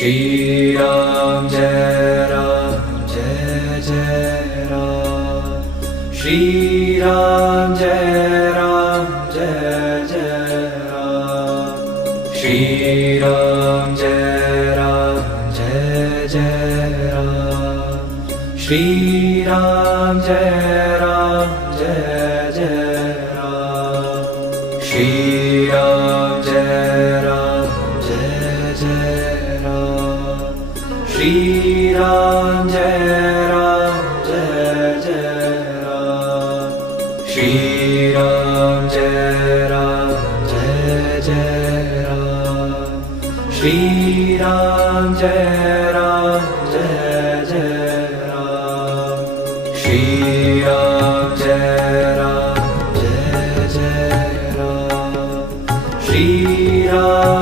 Shri Ram Jai Jai Ram Shri Ram Jai Jai Ram Shri Ram Jai Jai Ram Shri Ram Jai Jai Ram Shri Ram Jai Jai Ram Shri Ram Jai Jai Ram Shri Ram Jai Jai Ram Shri Ram Jai